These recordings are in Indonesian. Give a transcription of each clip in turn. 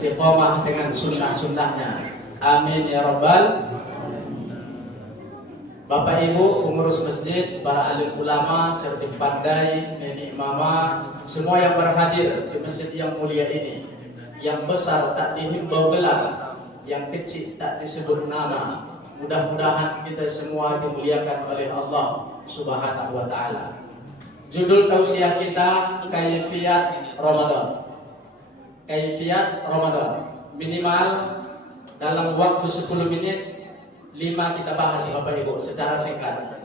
istiqomah dengan sunnah-sunnahnya. Amin ya rabbal. Bapak Ibu pengurus masjid, para alim ulama, cerdik pandai, nenek mama, semua yang berhadir di masjid yang mulia ini. Yang besar tak dihimbau gelar, yang kecil tak disebut nama. Mudah-mudahan kita semua dimuliakan oleh Allah Subhanahu wa taala. Judul tausiah kita Kaifiyat Ramadan. Kaifiyat Ramadan. Minimal dalam waktu 10 menit 5 kita bahas Bapak Ibu secara singkat.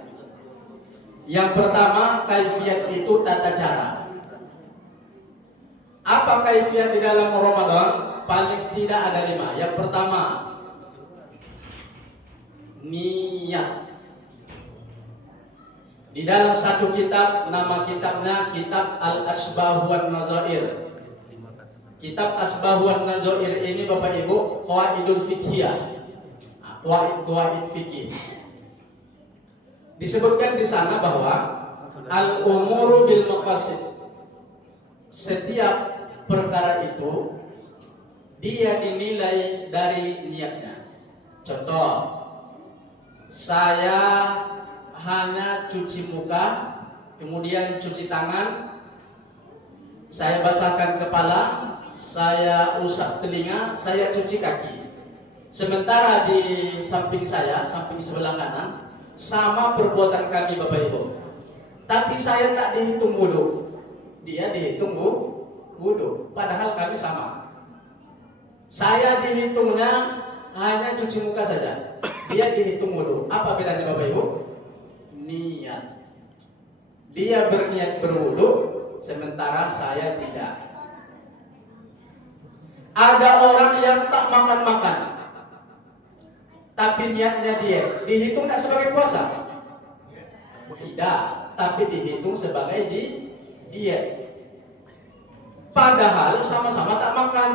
Yang pertama, kaifiyat itu tata cara. Apa kaifiyat di dalam Ramadan? Paling tidak ada 5. Yang pertama, niat. Di dalam satu kitab, nama kitabnya Kitab Al-Asbah wan Nazair. Kitab Asbah wan Nazair ini Bapak Ibu qawaidul fiqhiyah. Qawaid fikih. Disebutkan di sana bahwa al-umuru bil maqasid. Setiap perkara itu dia dinilai dari niatnya. Contoh, saya hanya cuci muka, kemudian cuci tangan, saya basahkan kepala, saya usap telinga, saya cuci kaki. Sementara di samping saya, samping sebelah kanan, sama perbuatan kami Bapak Ibu. Tapi saya tak dihitung wudu, dia dihitung wudu. Padahal kami sama. Saya dihitungnya hanya cuci muka saja, dia dihitung wudu. Apa bedanya Bapak Ibu? Niat. Dia berniat berwudu, sementara saya tidak. Ada orang yang tak makan-makan, tapi niatnya diet, dihitung tidak sebagai puasa? Tidak, tapi dihitung sebagai diet. Padahal sama-sama tak makan.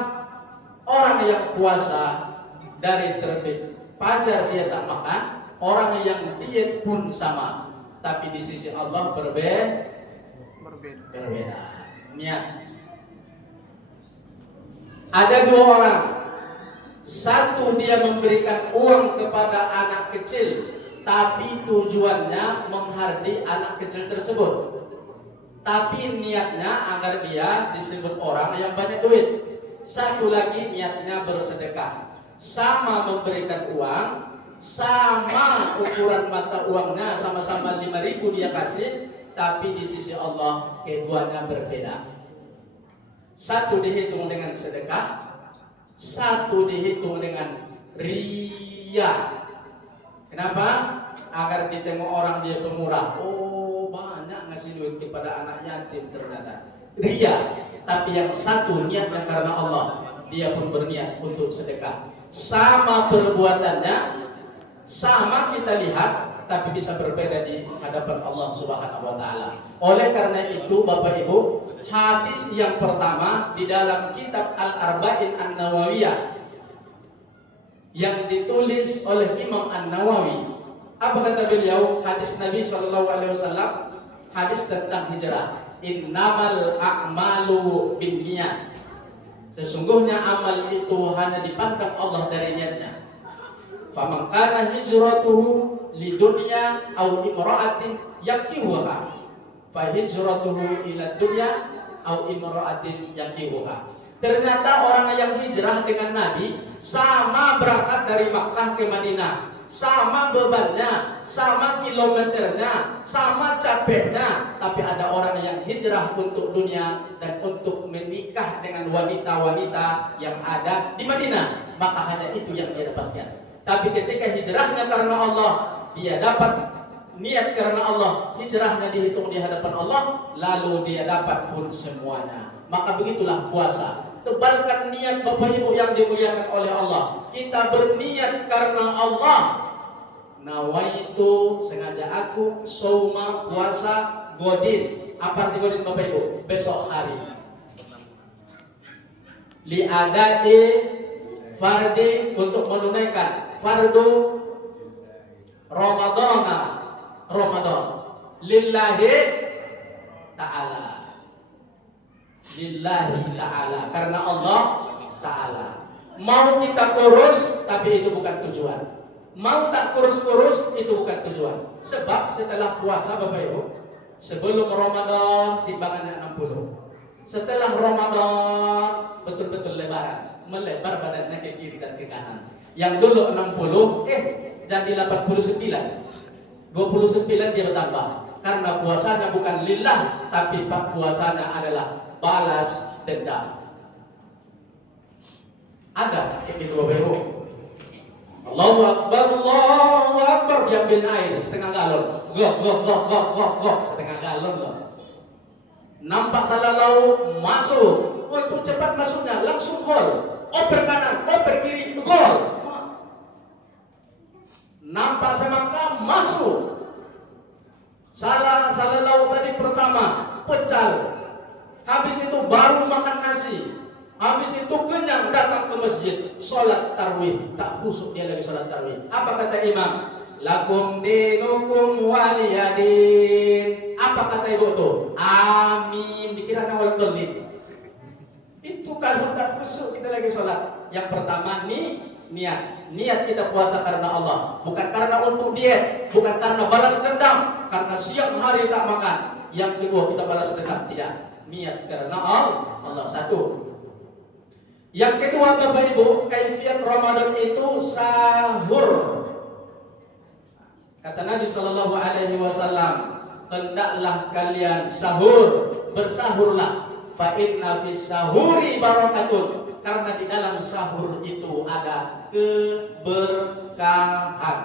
Orang yang puasa dari terbit fajar dia tak makan, orang yang diet pun sama, tapi di sisi Allah berbeda. Niat. Ada 2 orang. Satu dia memberikan uang kepada anak kecil, tapi tujuannya menghardi anak kecil tersebut. Tapi niatnya agar dia disebut orang yang banyak duit. Satu lagi niatnya bersedekah. Sama memberikan uang, sama ukuran mata uangnya, sama-sama 5.000 dia kasih, tapi di sisi Allah keduanya berbeda. Satu dihitung dengan sedekah, satu dihitung dengan riya. Kenapa? Agar ditengok orang dia pemurah. Oh, banyak ngasih duit kepada anak yatim ternyata. Riya. Tapi yang satu niatnya karena Allah, dia pun berniat untuk sedekah. Sama perbuatannya, sama kita lihat, tapi bisa berbeda di hadapan Allah Subhanahu wa taala. Oleh karena itu Bapak Ibu, hadis yang pertama di dalam kitab Al-Arba'in An-Nawawiyah yang ditulis oleh Imam An-Nawawi. Apa kata beliau? Hadis Nabi SAW, hadis tentang hijrah. Innamal a'malu binniyat. Sesungguhnya amal itu hanya dipandang Allah dari niatnya. Faman kana hijratuhu lidunya aw imra'atin yaqihuha, fa hijratuhu ila dunya aw imra'atin yaqihuha. Ternyata orang yang hijrah dengan Nabi sama berangkat dari Makkah ke Madinah, sama bebannya, sama kilometernya, sama capeknya. Tapi ada orang yang hijrah untuk dunia dan untuk menikah dengan wanita-wanita yang ada di Madinah, maka hanya itu yang dia dapatkan. Tapi ketika hijrahnya karena Allah, dia dapat niat karena Allah, hijrahnya dihitung di hadapan Allah, lalu dia dapat pun semuanya. Maka begitulah puasa. Tebalkan niat Bapak Ibu yang dimuliakan oleh Allah. Kita berniat karena Allah. Nawaitu, sengaja aku sauma, puasa godin. Apa arti godin Bapak Ibu? Besok hari. Li'adai fardi, untuk menunaikan fardu Ramadan. Lillahi ta'ala. Lillahi ta'ala, karena Allah Ta'ala. Mau kita kurus, tapi itu bukan tujuan. Mau tak kurus-kurus, itu bukan tujuan. Sebab setelah puasa Bapak Ibu, sebelum Ramadan timbangannya 60. Setelah Ramadan betul-betul lebaran, melebar badannya ke kiri dan ke kanan. Yang dulu 60, jadi 89. 29 dia bertambah. Karena puasanya bukan lillah, tapi puasanya adalah balas dendam. Ada kayak gitu Bapak Ibu. Allahu Akbar, diambil air setengah galon. Gok, setengah galon loh. Nampak salah lauk, masuk. Oh itu cepat masuknya, langsung gol. Oper kanan, oper kiri, gol. Nampak semangka, masuk. Salah lauk tadi pertama, pecal. Habis itu baru makan nasi. Habis itu kenyang datang ke masjid, sholat tarawih, tak khusyuk dia lagi sholat tarawih. Apa kata imam? Lakum dinukum waliyadin. Apa kata ibu tuh? Amin. Dikira awal dolin. Itu kalau tak khusyuk kita lagi sholat. Yang pertama niat kita puasa karena Allah, bukan karena untuk diet, bukan karena balas dendam, karena siang hari tak makan. Yang kedua kita balas dendam, tidak. Niat karena Allah. Satu. Yang kedua Bapak Ibu, kaifiat Ramadan itu sahur. Kata Nabi Shallallahu Alaihi Wasallam, hendaklah kalian sahur, bersahurlah. Fa inna fis sahuri barakatun, karena di dalam sahur itu ada keberkahan.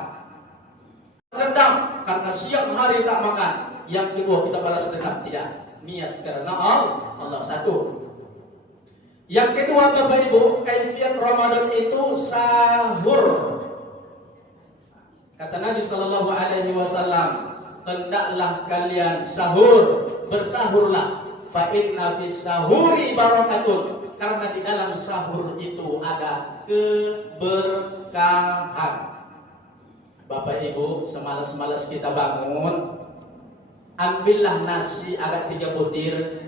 Sedang karena siang hari tak makan. Yang kedua kita balas dendam, tidak. Niat karena Allah. Satu. Yang kedua Bapak Ibu, kaifiat Ramadan itu sahur. Kata Nabi Shallallahu Alaihi Wasallam, hendaklah kalian sahur, bersahurlah. Fa inna fis sahuri barakatun, karena di dalam sahur itu ada keberkahan. Bapak Ibu, semalas-malas kita bangun, ambillah nasi agak 3 butir,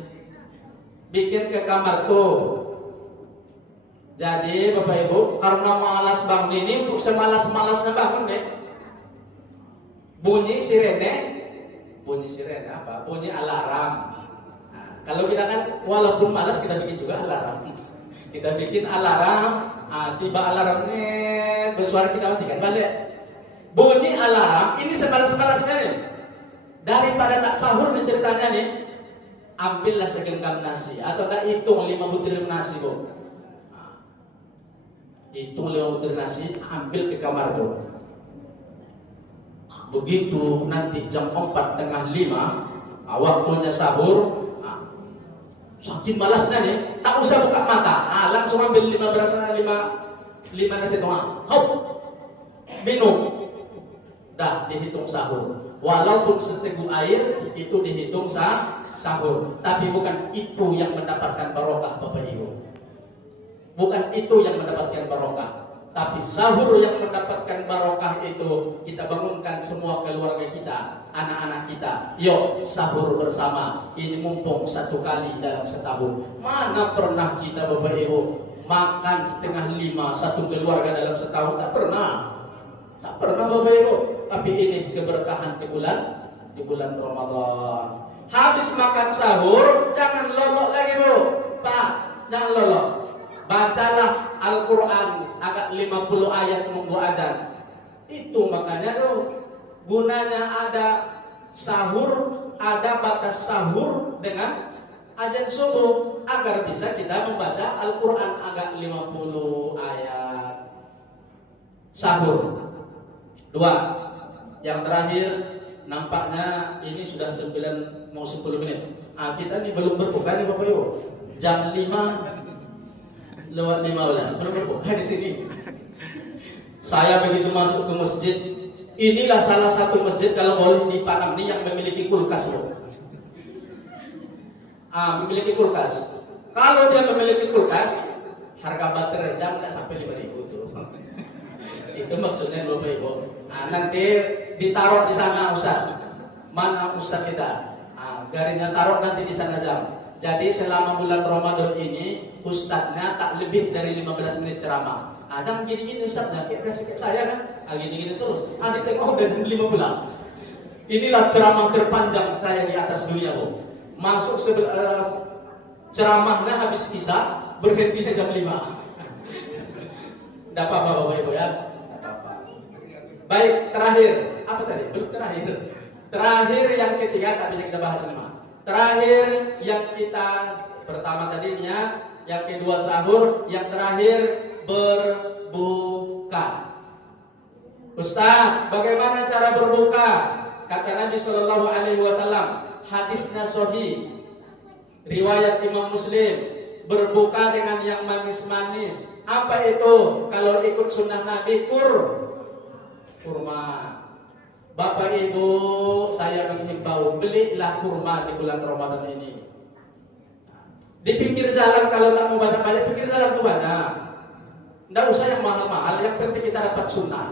bikin ke kamar tuh. Jadi Bapak Ibu, karena malas bangun ini, untuk semalas-malasnya bangun nih, bunyi sirene apa? Bunyi alarm. Nah, kalau kita kan walaupun malas kita bikin juga alarm. Kita bikin alarm, tiba alarmnya bersuara kita matikan balik. Bunyi alarm, ini semalas-malasnya nih. Daripada tak sahur nih ceritanya nih, ambillah segenggam nasi atau tak hitung 5 butir nasi Bu. Hitung 5 butir nasi, ambil ke kamar tuh. Begitu nanti jam 4:45 waktunya sahur, saking malasnya nih, tak usah buka mata, langsung ambil 5 nasi tengah, minum, dah dihitung sahur. Walaupun seteguk air itu dihitung sahur, tapi bukan itu yang mendapatkan barokah Bapak Ibu. Bukan itu yang mendapatkan barokah, tapi sahur yang mendapatkan barokah itu. Kita bangunkan semua keluarga kita, anak-anak kita, yuk sahur bersama. Ini mumpung 1 kali dalam setahun. Mana pernah kita Bapak Ibu makan 4:30 satu keluarga dalam setahun? Tak pernah Bapak Ibu. Tapi ini keberkahan di bulan Ramadan. Habis makan sahur, jangan lolok lagi Bu, Pak, jangan lolok. Bacalah Al-Quran agak 50 ayat nunggu azan. Itu makanya tuh gunanya ada sahur, ada batas sahur dengan azan subuh, agar bisa kita membaca Al-Quran agak 50 ayat. Sahur. 2. Yang terakhir, nampaknya ini sudah 9 mau 10 menit. Kita ini belum berbuka nih Bapak Ibu. Jam 5:15 belum berbuka di sini. Saya begitu masuk ke masjid, inilah salah satu masjid kalau boleh di Panam ini yang memiliki kulkas loh. Memiliki kulkas. Kalau dia memiliki kulkas, harga baterai jam nggak sampai 5.000 tuh. Itu maksudnya Bapak Ibu. Nanti ditaruh di sana Ustaz. Mana Ustaz kita? Garingnya taruh nanti di sana jam. Jadi selama bulan Ramadan ini ustadznya tak lebih dari 15 menit ceramah. Jangan gini-gini ustadznya, kayak saya kan. Gini-gini terus. Di tengah udah jam 5 Inilah ceramah terpanjang saya di atas dunia, Bu. Masuk ceramahnya habis isya, berhentinya jam 5. Tidak apa-apa Bapak Ibu ya. Baik, terakhir. Apa tadi? Belum terakhir. Terakhir yang ketiga, tak bisa kita bahas lama. Terakhir yang kita pertama tadinya, yang kedua sahur, yang terakhir berbuka. Ustaz, bagaimana cara berbuka? Kata Nabi Shallallahu Alaihi Wasallam, hadisnya sahih, riwayat Imam Muslim, berbuka dengan yang manis-manis. Apa itu? Kalau ikut sunnah Nabi, kurma. Bapak Ibu, saya menghimbau, belilah kurma di bulan Ramadan ini. Di pinggir jalan, kalau tak mau banyak banyak, pinggir jalan itu banyak. Tidak usah yang mahal-mahal, yang penting kita dapat sunnah.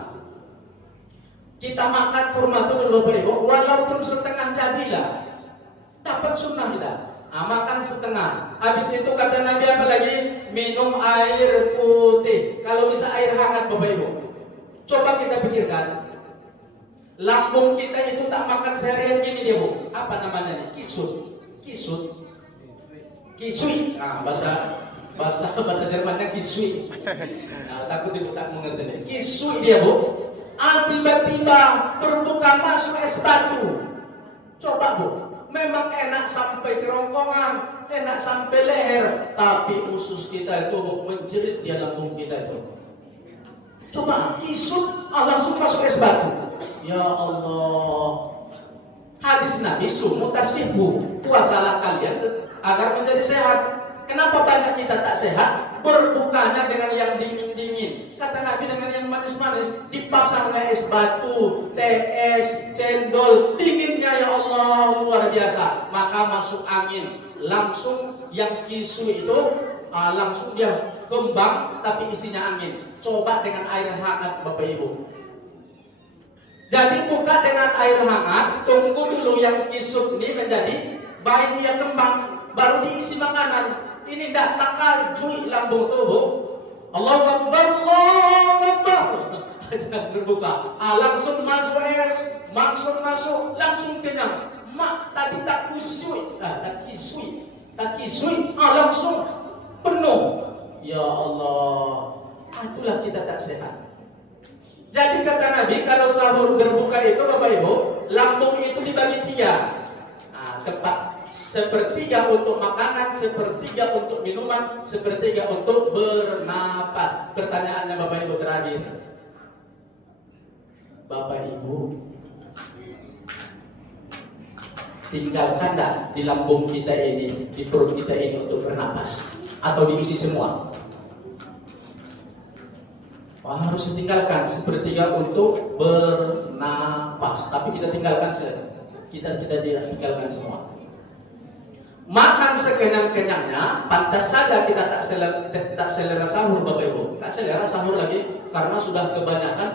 Kita makan kurma itu dulu Bapak Ibu, walaupun setengah jadilah, dapat sunnah kita. Makan setengah. Habis itu kata Nabi apa lagi? Minum air putih. Kalau bisa air hangat Bapak Ibu. Coba kita pikirkan, lambung kita itu tak makan seharian gini dia Bu. Apa namanya nih? Kisut. Kisui. Bahasa Jermannya kisui. Takut ibu tak mengerti nih. Kisui dia Bu. Tiba-tiba berbuka masuk es batu. Coba Bu. Memang enak sampai kerongkongan, enak sampai leher, tapi usus kita itu menjerit di lambung kita itu. Coba kisut, langsung masuk es batu. Ya Allah. Hadis Nabi, sumu tasihbu, puasalah kalian agar menjadi sehat. Kenapa banyak kita tak sehat? Berbukanya dengan yang dingin-dingin. Kata Nabi dengan yang manis-manis, dipasangnya es batu, teh es, cendol, dinginnya ya Allah luar biasa. Maka masuk angin, langsung yang kisu itu langsung dia kembang tapi isinya angin. Coba dengan air hangat Bapak Ibu. Jadi buka dengan air hangat, tunggu dulu yang kisut ini menjadi baik dia kembang, baru diisi makanan. Ini tidak takajui lambung tubuh. Allahu Akbar, Allahu Akbar. Jangan berbuka. Langsung masuk es, langsung masuk, langsung kenyang. Mak tadi tak kusui, tak kisui, langsung penuh. Ya Allah, itulah kita tak sehat. Jadi kata Nabi, kalau sahur berbuka itu Bapak Ibu, lambung itu dibagi 3. Tepat. Sepertiga untuk makanan, sepertiga untuk minuman, sepertiga untuk bernapas. Pertanyaannya Bapak Ibu terakhir. Bapak Ibu, tinggalkan tak di lambung kita ini, di perut kita ini untuk bernapas? Atau diisi semua? Harus ditinggalkan sepertiga untuk bernapas. Tapi kita tinggalkan kita tinggalkan semua. Makan sekenyang-kenyangnya, pantas saja kita tak selera sahur Bapak Ibu. Tak selera sahur lagi karena sudah kebanyakan